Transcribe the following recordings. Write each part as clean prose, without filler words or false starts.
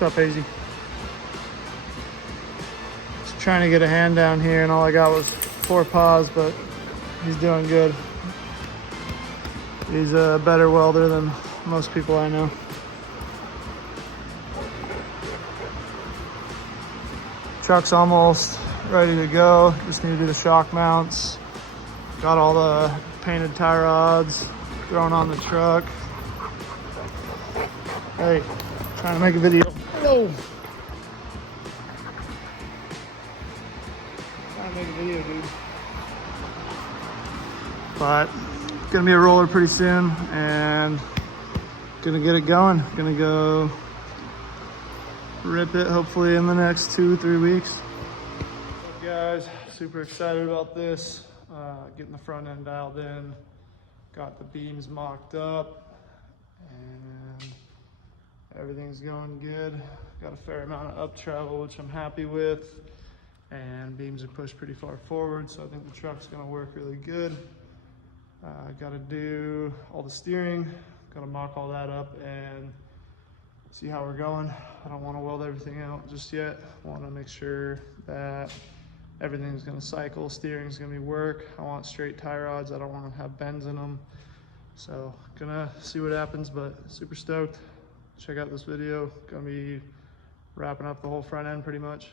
What's up, AZ? Just trying to get a hand down here, and all I got was 4 paws, but he's doing good. He's a better welder than most people I know. Truck's almost ready to go. Just need to do the shock mounts. Got all the painted tie rods thrown on the truck. Hey, trying to make a video. No. Trying to make a video, dude. But gonna be a roller pretty soon, and gonna get it going. Gonna go rip it hopefully in the next 2-3 weeks. What's up, guys? Super excited about this. Getting the front end dialed in. Got the beams mocked up, and everything's going good. Got a fair amount of up travel, which I'm happy with, and beams are pushed pretty far forward, so I think the truck's gonna work really good. Got to do all the steering, got to mock all that up and see how we're going. I don't want to weld everything out just yet. I want to make sure that everything's going to cycle, steering's going to be work. I want straight tie rods. I don't want to have bends in them. So gonna see what happens, but super stoked. Check out this video. Gonna be wrapping up the whole front end pretty much.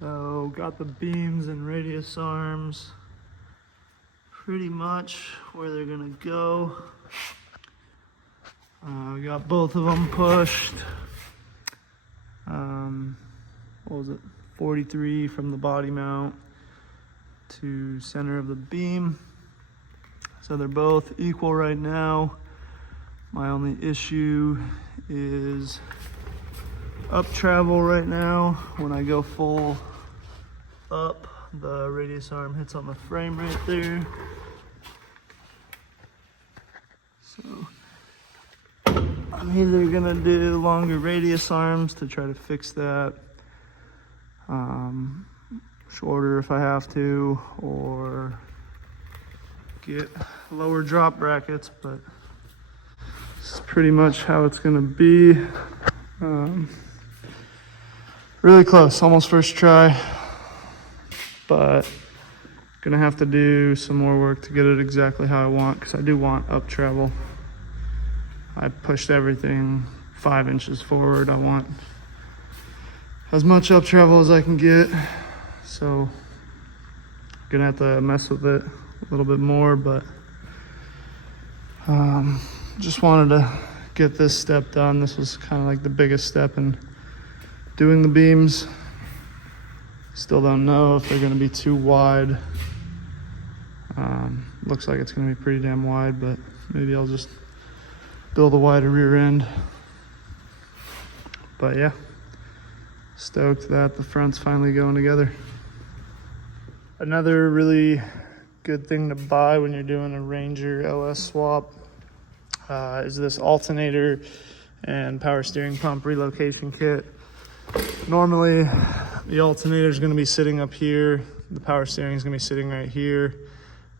So got the beams and radius arms pretty much where they're gonna go. We got both of them pushed. What was it? 43 from the body mount to center of the beam. So they're both equal right now. My only issue is up travel right now. When I go full up, the radius arm hits on the frame right there. So I'm either gonna do longer radius arms to try to fix that, shorter if I have to, or get lower drop brackets, but this is pretty much how it's gonna be. Really close, almost first try, but gonna have to do some more work to get it exactly how I want, because I do want up travel. I pushed everything 5 inches forward. I want as much up travel as I can get, so gonna have to mess with it a little bit more, but just wanted to get this step done. This was kind of like the biggest step in doing the beams. Still don't know if they're gonna be too wide. Looks like it's gonna be pretty damn wide, but maybe I'll just build a wider rear end. But yeah, stoked that the front's finally going together. Another really good thing to buy when you're doing a Ranger LS swap is this alternator and power steering pump relocation kit. Normally the alternator is going to be sitting up here, the power steering is going to be sitting right here,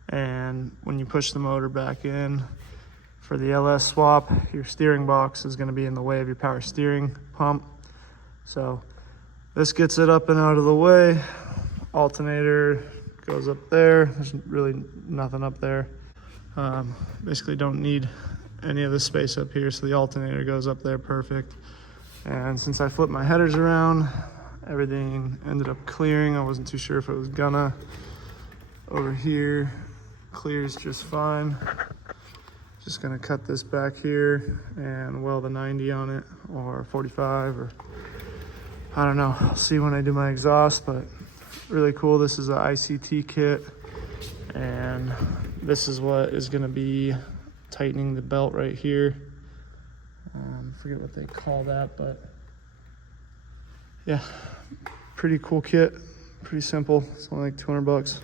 and when you push the motor back in for the LS swap, your steering box is going to be in the way of your power steering pump. So this gets it up and out of the way. Alternator goes up there. There's really nothing up there. Basically don't need any of this space up here, so the alternator goes up there perfect. And since I flipped my headers around, everything ended up clearing. I wasn't too sure if it was gonna. Over here clears just fine. Just gonna cut this back here and weld a 90 on it, or 45, or I don't know. I'll see when I do my exhaust, but really cool. This is an ICT kit, and this is what is gonna be tightening the belt right here. I forget what they call that, but yeah, pretty cool kit, pretty simple. It's only like 200 bucks.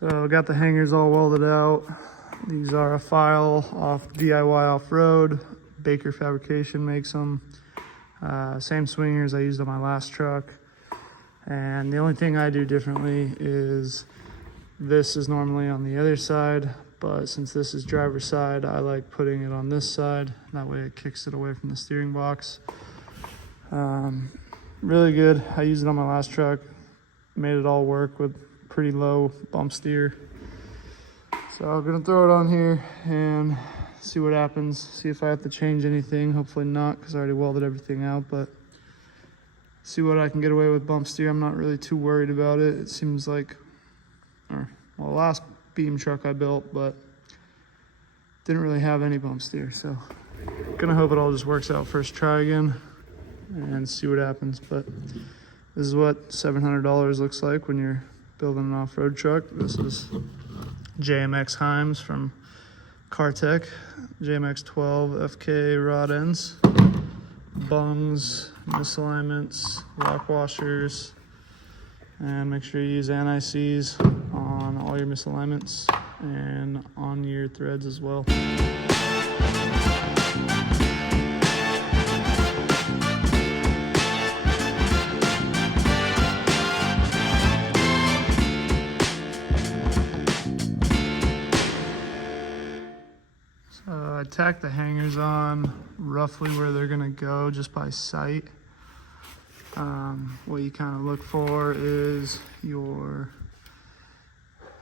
So got the hangers all welded out. These are a file off DIY Off-Road. Baker Fabrication makes them. Same swingers I used on my last truck. And the only thing I do differently is this is normally on the other side, but since this is driver's side, I like putting it on this side. That way it kicks it away from the steering box. Really good. I used it on my last truck. Made it all work with pretty low bump steer. So I'm gonna throw it on here and see what happens. See if I have to change anything. Hopefully not, because I already welded everything out, but see what I can get away with bump steer. I'm not really too worried about it. It seems like, well, the last beam truck I built, but didn't really have any bump steer. So gonna hope it all just works out first try again and see what happens. But this is what $700 looks like when you're building an off-road truck. This is JMX Heims from Cartech, JMX 12 FK rod ends, bungs, misalignments, lock washers, and make sure you use anti-seize on all your misalignments and on your threads as well. I tack the hangers on roughly where they're gonna go just by sight. What you kind of look for is your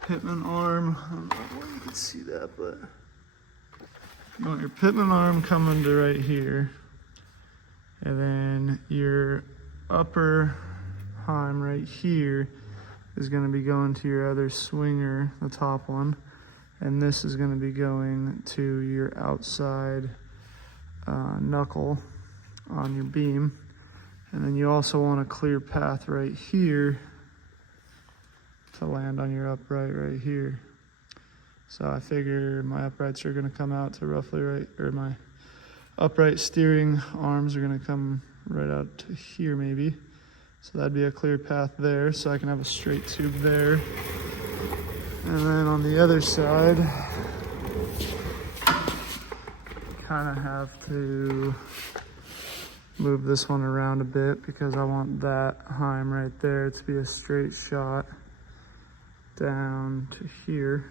pitman arm. I don't know where you can see that, but you want your pitman arm coming to right here, and then your upper heim right here is going to be going to your other swinger, the top one. And this is going to be going to your outside knuckle on your beam. And then you also want a clear path right here to land on your upright right here. So I figure my uprights are gonna come out to roughly right, or my upright steering arms are gonna come right out to here maybe. So that'd be a clear path there, so I can have a straight tube there. And then on the other side, kind of have to move this one around a bit because I want that heim right there to be a straight shot down to here.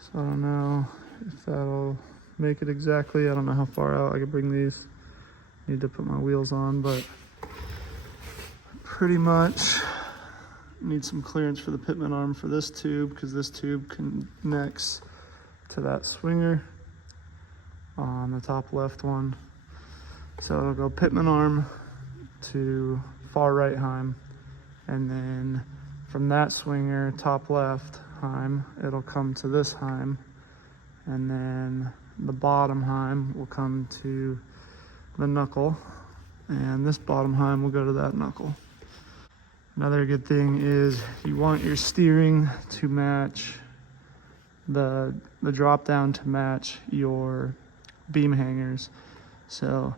So I don't know if that'll make it exactly. I don't know how far out I could bring these. Need to put my wheels on, but pretty much need some clearance for the pitman arm for this tube because this tube connects to that swinger on the top left one. So it'll go pitman arm to far right heim, and then from that swinger top left heim it'll come to this heim, and then the bottom heim will come to the knuckle, and this bottom heim will go to that knuckle. Another good thing is you want your steering to match the drop down to match your beam hangers, so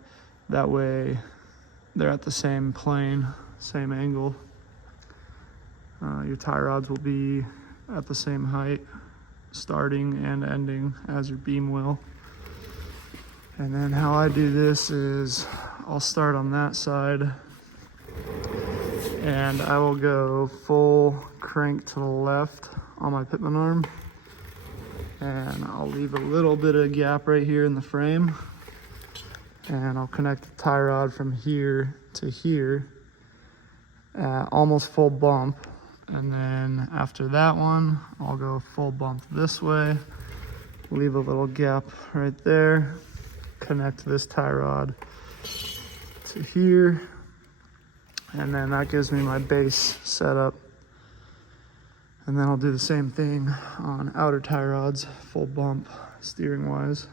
that way they're at the same plane, same angle. Your tie rods will be at the same height starting and ending as your beam will. And then how I do this is I'll start on that side and I will go full crank to the left on my pitman arm, and I'll leave a little bit of gap right here in the frame, and I'll connect the tie rod from here to here at almost full bump. And then after that one, I'll go full bump this way, leave a little gap right there, connect this tie rod to here, and then that gives me my base setup. And then I'll do the same thing on outer tie rods, full bump steering wise.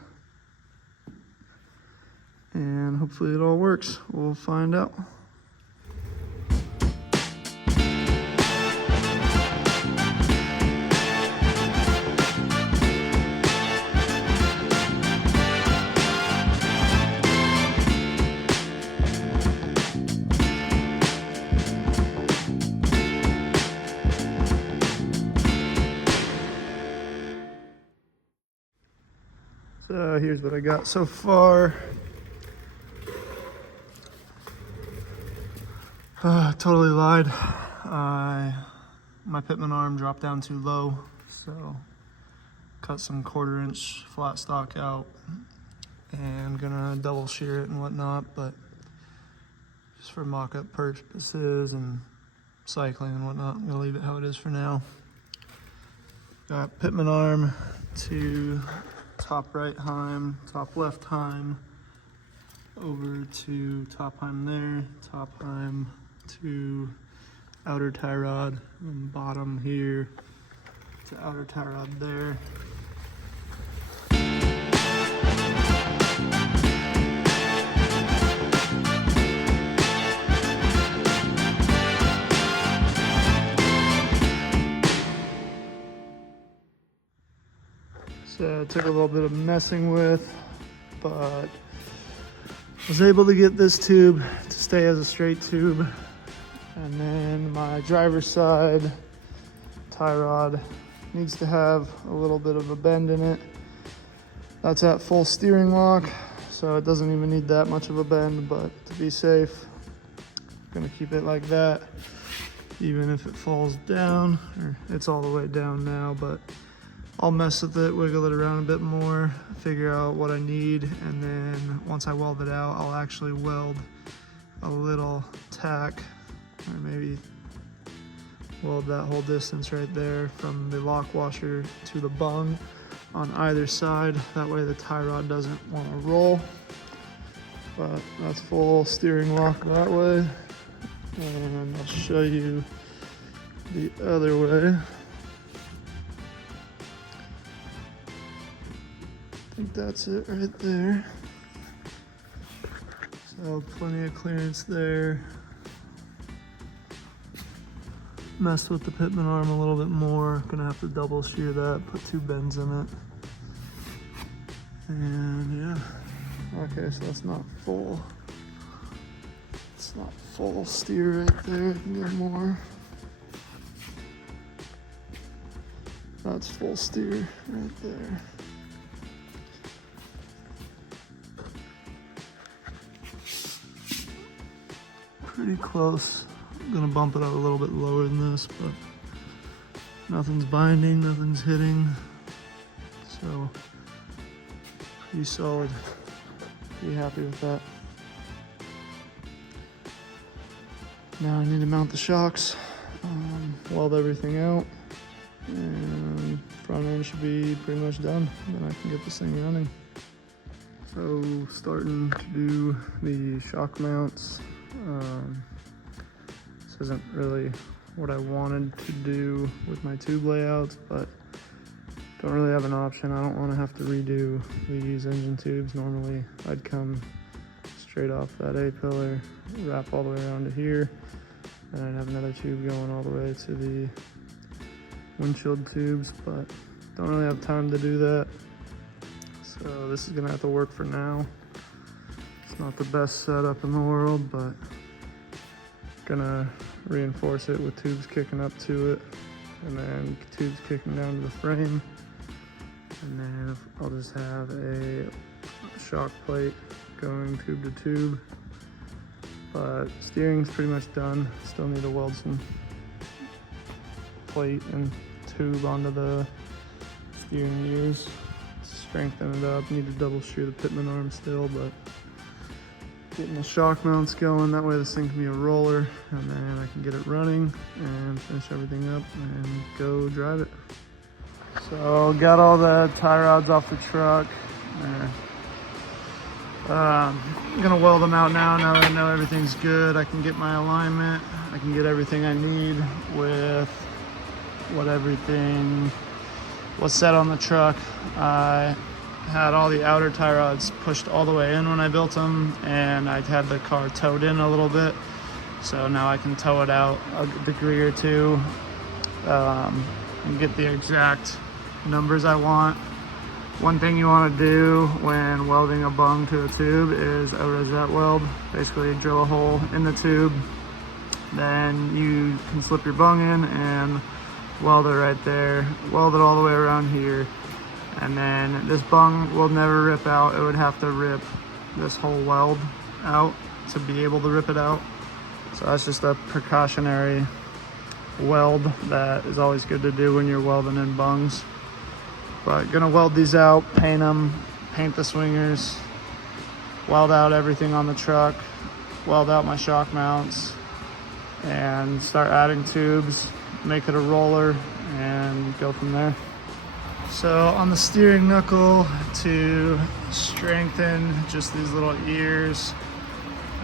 And hopefully it all works. We'll find out. So here's what I got so far. Totally lied. My pitman arm dropped down too low, so cut some 1/4 inch flat stock out and gonna double shear it and whatnot, but just for mock-up purposes and cycling and whatnot, I'm gonna leave it how it is for now. Got pitman arm to top right heim, top left heim, over to top heim there, top heim to outer tie rod, and bottom here to outer tie rod there. So it took a little bit of messing with, but was able to get this tube to stay as a straight tube. And then my driver's side tie rod needs to have a little bit of a bend in it. That's at full steering lock, so it doesn't even need that much of a bend, but to be safe, I'm gonna keep it like that, even if it falls down, or it's all the way down now, but I'll mess with it, wiggle it around a bit more, figure out what I need, and then once I weld it out, I'll actually weld a little tack, or maybe weld that whole distance right there from the lock washer to the bung on either side. That way the tie rod doesn't want to roll. But that's full steering lock that way. And I'll show you the other way. I think that's it right there. So plenty of clearance there. Messed with the pitman arm a little bit more. Gonna have to double shear that, put 2 bends in it. And yeah, okay, so that's not full. It's not full steer right there. I can get more. That's full steer right there. Pretty close. I'm gonna bump it out a little bit lower than this, but nothing's binding, nothing's hitting. So pretty solid. Pretty happy with that. Now I need to mount the shocks, weld everything out, and front end should be pretty much done. Then I can get this thing running. So starting to do the shock mounts. This isn't really what I wanted to do with my tube layouts, but don't really have an option. I don't want to have to redo these engine tubes. Normally I'd come straight off that A-pillar, wrap all the way around to here, and I'd have another tube going all the way to the windshield tubes, but don't really have time to do that. So this is gonna have to work for now. It's not the best setup in the world, but gonna reinforce it with tubes kicking up to it, and then tubes kicking down to the frame, and then I'll just have a shock plate going tube to tube. But steering's pretty much done. Still need to weld some plate and tube onto the steering gears, strengthen it up. Need to double shear the pitman arm still, but getting the shock mounts going, that way this thing can be a roller, and then I can get it running and finish everything up and go drive it. So got all the tie rods off the truck. I'm gonna weld them out now that I know everything's good. I can get my alignment, I can get everything I need with what's set on the truck. I had all the outer tie rods pushed all the way in when I built them, and I had the car towed in a little bit, so now I can tow it out a degree or two and get the exact numbers I want. One thing you want to do when welding a bung to a tube is a rosette weld. Basically drill a hole in the tube, then you can slip your bung in and weld it right there, weld it all the way around here. And then this bung will never rip out. It would have to rip this whole weld out to be able to rip it out. So that's just a precautionary weld that is always good to do when you're welding in bungs. But gonna weld these out, paint them, paint the swingers, weld out everything on the truck, weld out my shock mounts, and start adding tubes, make it a roller, and go from there. So on the steering knuckle, to strengthen just these little ears,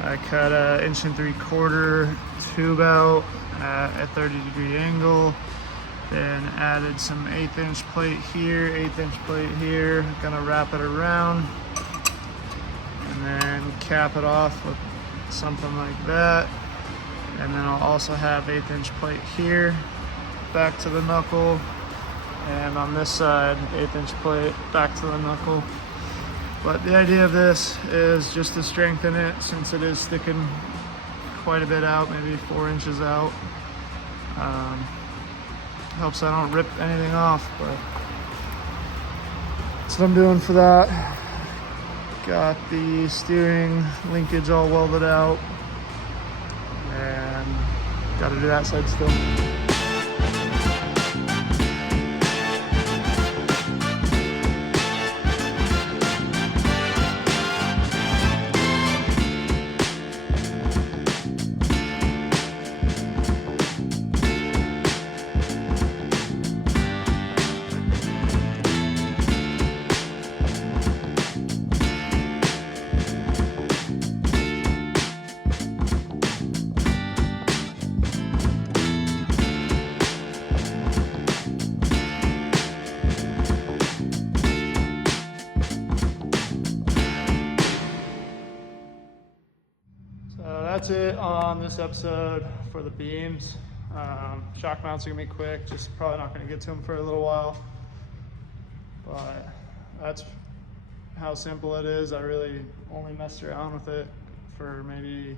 I cut a 1 3/4 tube out at a 30-degree angle, then added some 1/8" plate here, 1/8" plate here, gonna wrap it around, and then cap it off with something like that. And then I'll also have 1/8" plate here, back to the knuckle, and on this side 1/8" plate back to the knuckle. But the idea of this is just to strengthen it, since it is sticking quite a bit out, maybe 4 inches out. Helps I don't rip anything off, but that's what I'm doing for that. Got the steering linkage all welded out, and got to do that side still. That's it on this episode for the beams. Shock mounts are gonna be quick, just probably not gonna get to them for a little while. But that's how simple it is. I really only messed around with it for maybe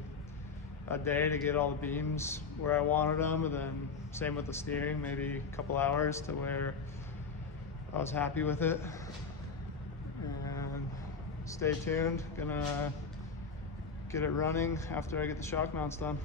a day to get all the beams where I wanted them, and then same with the steering, maybe a couple hours to where I was happy with it. And stay tuned, gonna get it running after I get the shock mounts done.